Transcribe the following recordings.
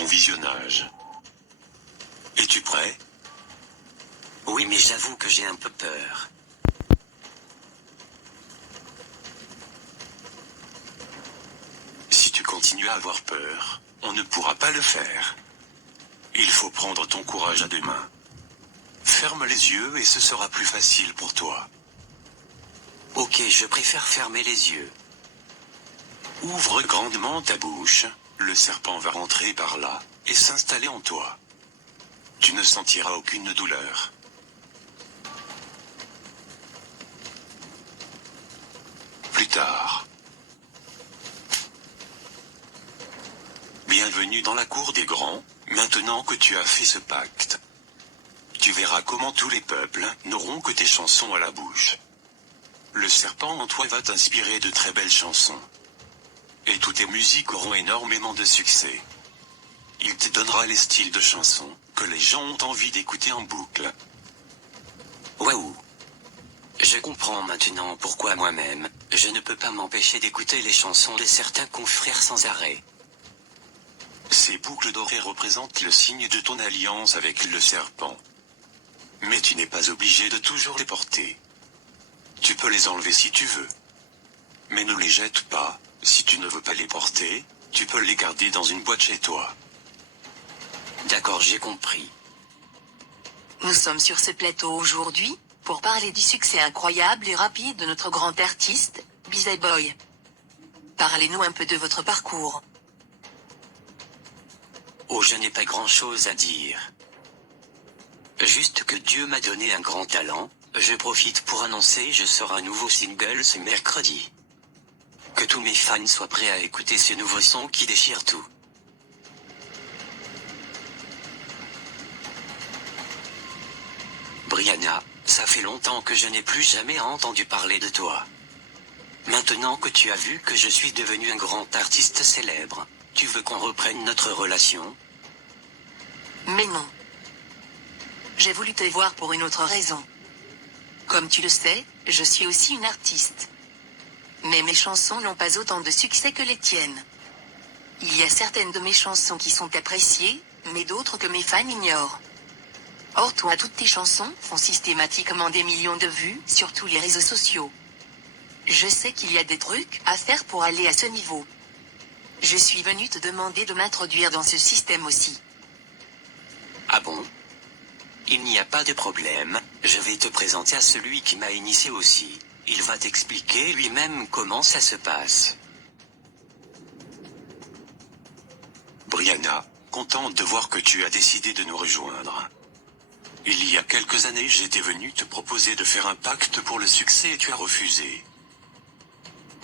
bon visionnage. Es-tu prêt? Oui, mais j'avoue que j'ai un peu peur. Si tu continues à avoir peur, on ne pourra pas le faire. Il faut prendre ton courage à deux mains. Ferme les yeux et ce sera plus facile pour toi. Ok, je préfère fermer les yeux. Ouvre grandement ta bouche, le serpent va rentrer par là, et s'installer en toi. Tu ne sentiras aucune douleur. Plus tard. Bienvenue dans la cour des grands, maintenant que tu as fait ce pacte. Tu verras comment tous les peuples n'auront que tes chansons à la bouche. Le serpent en toi va t'inspirer de très belles chansons. Et toutes tes musiques auront énormément de succès. Il te donnera les styles de chansons que les gens ont envie d'écouter en boucle. Waouh! Je comprends maintenant pourquoi moi-même, je ne peux pas m'empêcher d'écouter les chansons de certains confrères sans arrêt. Ces boucles dorées représentent le signe de ton alliance avec le serpent. Mais tu n'es pas obligé de toujours les porter. Tu peux les enlever si tu veux. Mais ne les jette pas, si tu ne veux pas les porter, tu peux les garder dans une boîte chez toi. D'accord, j'ai compris. Nous sommes sur ce plateau aujourd'hui, pour parler du succès incroyable et rapide de notre grand artiste, Bizay Boy. Parlez-nous un peu de votre parcours. Oh, je n'ai pas grand-chose à dire. Juste que Dieu m'a donné un grand talent, je profite pour annoncer je sors un nouveau single ce mercredi. Que tous mes fans soient prêts à écouter ce nouveau son qui déchire tout. Brianna, ça fait longtemps que je n'ai plus jamais entendu parler de toi. Maintenant que tu as vu que je suis devenu un grand artiste célèbre, tu veux qu'on reprenne notre relation? Mais non. J'ai voulu te voir pour une autre raison. Comme tu le sais, je suis aussi une artiste. Mais mes chansons n'ont pas autant de succès que les tiennes. Il y a certaines de mes chansons qui sont appréciées, mais d'autres que mes fans ignorent. Or toi, toutes tes chansons font systématiquement des millions de vues sur tous les réseaux sociaux. Je sais qu'il y a des trucs à faire pour aller à ce niveau. Je suis venu te demander de m'introduire dans ce système aussi. Ah bon? Il n'y a pas de problème, je vais te présenter à celui qui m'a initié aussi. Il va t'expliquer lui-même comment ça se passe. Brianna, contente de voir que tu as décidé de nous rejoindre. Il y a quelques années j'étais venu te proposer de faire un pacte pour le succès et tu as refusé.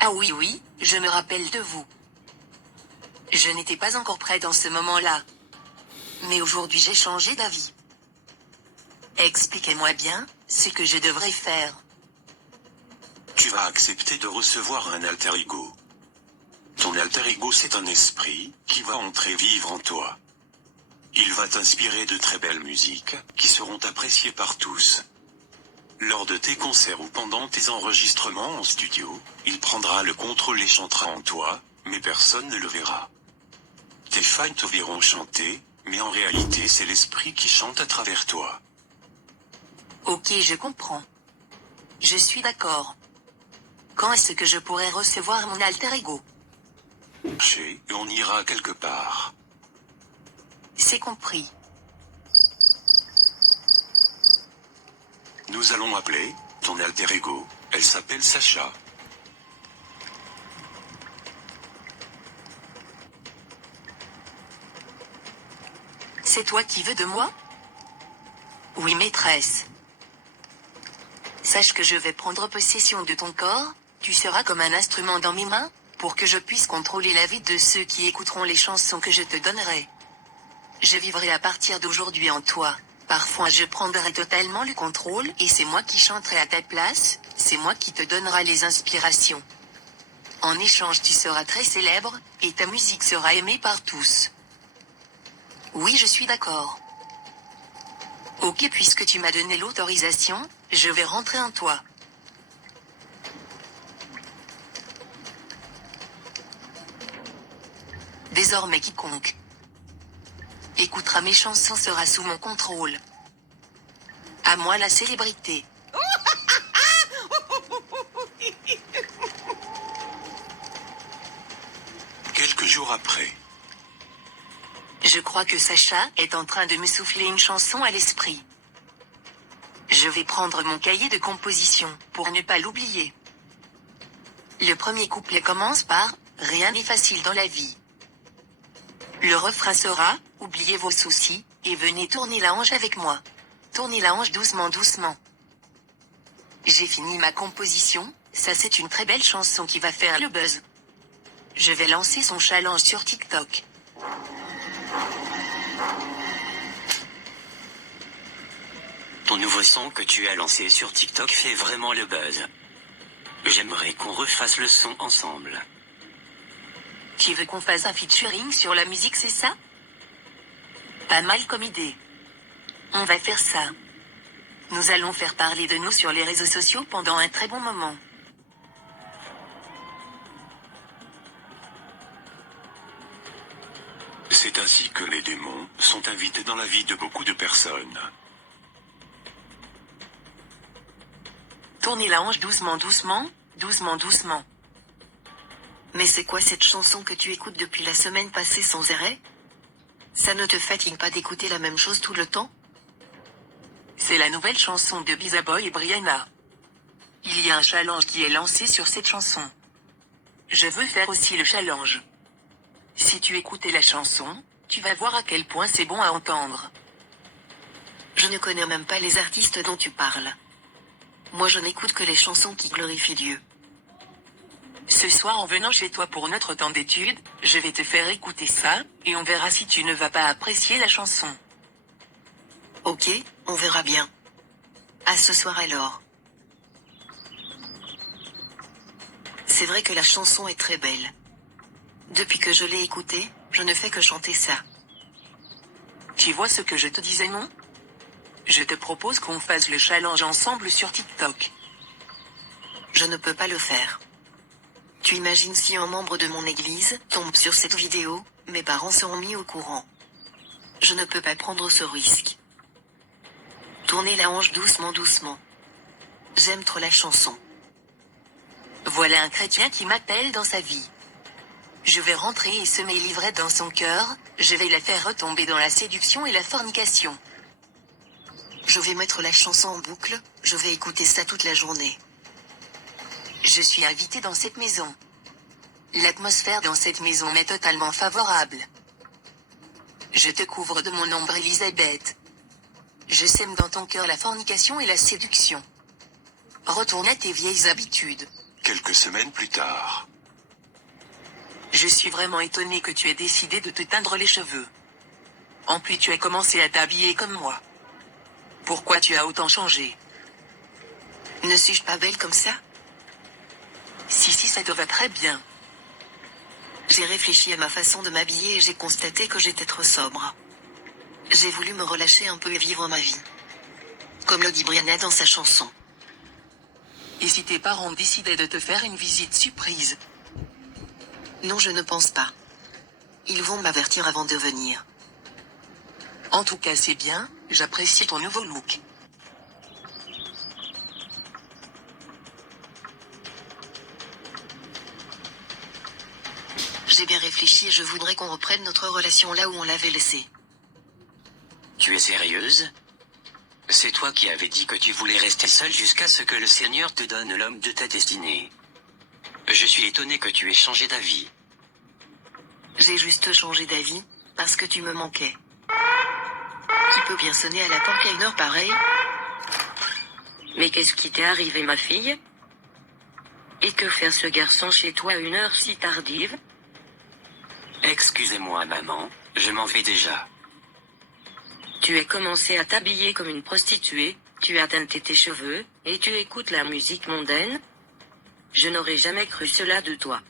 Ah oui oui, je me rappelle de vous. Je n'étais pas encore prêt dans ce moment-là. Mais aujourd'hui j'ai changé d'avis. Expliquez-moi bien, ce que je devrais faire. Tu vas accepter de recevoir un alter ego. Ton alter ego c'est un esprit qui va entrer vivre en toi. Il va t'inspirer de très belles musiques qui seront appréciées par tous. Lors de tes concerts ou pendant tes enregistrements en studio, il prendra le contrôle et chantera en toi, mais personne ne le verra. Tes fans te verront chanter, mais en réalité c'est l'esprit qui chante à travers toi. Ok, je comprends. Je suis d'accord. Quand est-ce que je pourrais recevoir mon alter ego? Et on ira quelque part. C'est compris. Nous allons appeler ton alter ego. Elle s'appelle Sacha. C'est toi qui veux de moi? Oui, maîtresse. Sache que je vais prendre possession de ton corps, tu seras comme un instrument dans mes mains, pour que je puisse contrôler la vie de ceux qui écouteront les chansons que je te donnerai. Je vivrai à partir d'aujourd'hui en toi. Parfois je prendrai totalement le contrôle et c'est moi qui chanterai à ta place, c'est moi qui te donnera les inspirations. En échange tu seras très célèbre, et ta musique sera aimée par tous. Oui, je suis d'accord. Ok, puisque tu m'as donné l'autorisation, je vais rentrer en toi. Désormais quiconque écoutera mes chansons sera sous mon contrôle. À moi la célébrité. Quelques jours après, Je crois que Sacha est en train de me souffler une chanson à l'esprit. Je vais prendre mon cahier de composition pour ne pas l'oublier. Le premier couplet commence par « Rien n'est facile dans la vie ». Le refrain sera « Oubliez vos soucis, et venez tourner la hanche avec moi. Tournez la hanche doucement doucement ». J'ai fini ma composition, ça c'est une très belle chanson qui va faire le buzz. Je vais lancer son challenge sur TikTok. Ton nouveau son que tu as lancé sur TikTok fait vraiment le buzz. J'aimerais qu'on refasse le son ensemble. Tu veux qu'on fasse un featuring sur la musique, c'est ça? Pas mal comme idée. On va faire ça. Nous allons faire parler de nous sur les réseaux sociaux pendant un très bon moment. c'est ainsi que les démons sont invités dans la vie de beaucoup de personnes. Tournez la hanche doucement doucement, doucement doucement. Mais c'est quoi cette chanson que tu écoutes depuis la semaine passée sans arrêt? Ça ne te fatigue pas d'écouter la même chose tout le temps? C'est la nouvelle chanson de Bizza Boy et Brianna. Il y a un challenge qui est lancé sur cette chanson. Je veux faire aussi le challenge. Si tu écoutais la chanson, tu vas voir à quel point c'est bon à entendre. Je ne connais même pas les artistes dont tu parles. Moi je n'écoute que les chansons qui glorifient Dieu. Ce soir en venant chez toi pour notre temps d'étude, je vais te faire écouter ça, et on verra si tu ne vas pas apprécier la chanson. Ok, on verra bien. À ce soir alors. C'est vrai que la chanson est très belle. Depuis que je l'ai écoutée, je ne fais que chanter ça. Tu vois ce que je te disais, non? Je te propose qu'on fasse le challenge ensemble sur TikTok. Je ne peux pas le faire. Tu imagines si un membre de mon église tombe sur cette vidéo, mes parents seront mis au courant. Je ne peux pas prendre ce risque. Tournez la hanche doucement doucement. J'aime trop la chanson. Voilà un chrétien qui m'appelle dans sa vie. Je vais rentrer et semer l'ivresse dans son cœur, je vais la faire retomber dans la séduction et la fornication. Je vais mettre la chanson en boucle, je vais écouter ça toute la journée. Je suis invité dans cette maison. L'atmosphère dans cette maison m'est totalement favorable. Je te couvre de mon ombre, Elisabeth. Je sème dans ton cœur la fornication et la séduction. Retourne à tes vieilles habitudes. Quelques semaines plus tard, Je suis vraiment étonné que tu aies décidé de te teindre les cheveux. En plus tu as commencé à t'habiller comme moi. Pourquoi tu as autant changé? Ne suis-je pas belle comme ça? Si ça te va très bien. J'ai réfléchi à ma façon de m'habiller et j'ai constaté que j'étais trop sobre. J'ai voulu me relâcher un peu et vivre ma vie. Comme le dit Brianna dans sa chanson. Et si tes parents décidaient de te faire une visite surprise? Non, je ne pense pas. Ils vont m'avertir avant de venir. En tout cas, c'est bien, j'apprécie ton nouveau look. J'ai bien réfléchi et je voudrais qu'on reprenne notre relation là où on l'avait laissée. Tu es sérieuse? C'est toi qui avais dit que tu voulais rester seule jusqu'à ce que le Seigneur te donne l'homme de ta destinée. Je suis étonné que tu aies changé d'avis. J'ai juste changé d'avis, parce que tu me manquais. Qui peut bien sonner à la porte à une heure pareille? Mais qu'est-ce qui t'est arrivé, ma fille? Et que fait ce garçon chez toi à une heure si tardive? Excusez-moi, maman, je m'en vais déjà. Tu as commencé à t'habiller comme une prostituée, tu as teinté tes cheveux, et tu écoutes la musique mondaine? Je n'aurais jamais cru cela de toi.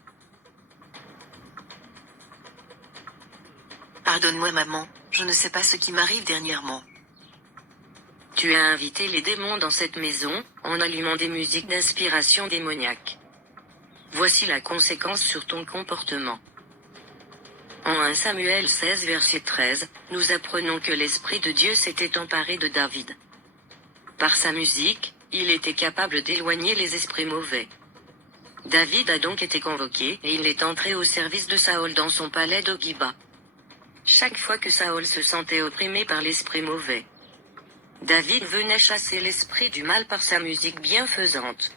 Pardonne-moi, maman, je ne sais pas ce qui m'arrive dernièrement. Tu as invité les démons dans cette maison, en allumant des musiques d'inspiration démoniaque. Voici la conséquence sur ton comportement. En 1 Samuel 16 verset 13, nous apprenons que l'Esprit de Dieu s'était emparé de David. Par sa musique, il était capable d'éloigner les esprits mauvais. David a donc été convoqué et il est entré au service de Saül dans son palais d'Ogiba. Chaque fois que Saül se sentait opprimé par l'esprit mauvais, David venait chasser l'esprit du mal par sa musique bienfaisante.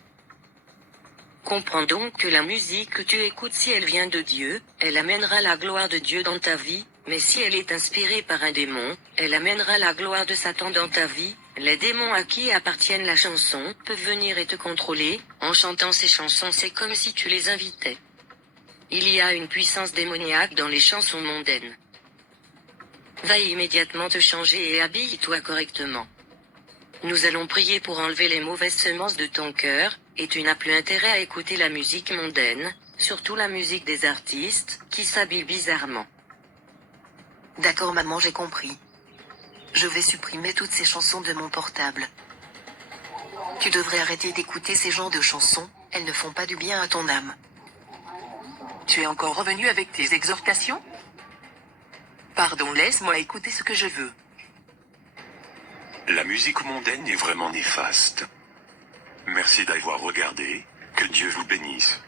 Comprends donc que la musique que tu écoutes, si elle vient de Dieu, elle amènera la gloire de Dieu dans ta vie, mais si elle est inspirée par un démon, elle amènera la gloire de Satan dans ta vie. Les démons à qui appartiennent la chanson peuvent venir et te contrôler. En chantant ces chansons, c'est comme si tu les invitais. Il y a une puissance démoniaque dans les chansons mondaines. Va immédiatement te changer et habille-toi correctement. Nous allons prier pour enlever les mauvaises semences de ton cœur, et tu n'as plus intérêt à écouter la musique mondaine, surtout la musique des artistes, qui s'habillent bizarrement. D'accord maman, j'ai compris. Je vais supprimer toutes ces chansons de mon portable. Tu devrais arrêter d'écouter ces genres de chansons, elles ne font pas du bien à ton âme. Tu es encore revenu avec tes exhortations? Pardon, laisse-moi écouter ce que je veux. La musique mondaine est vraiment néfaste. Merci d'avoir regardé, que Dieu vous bénisse.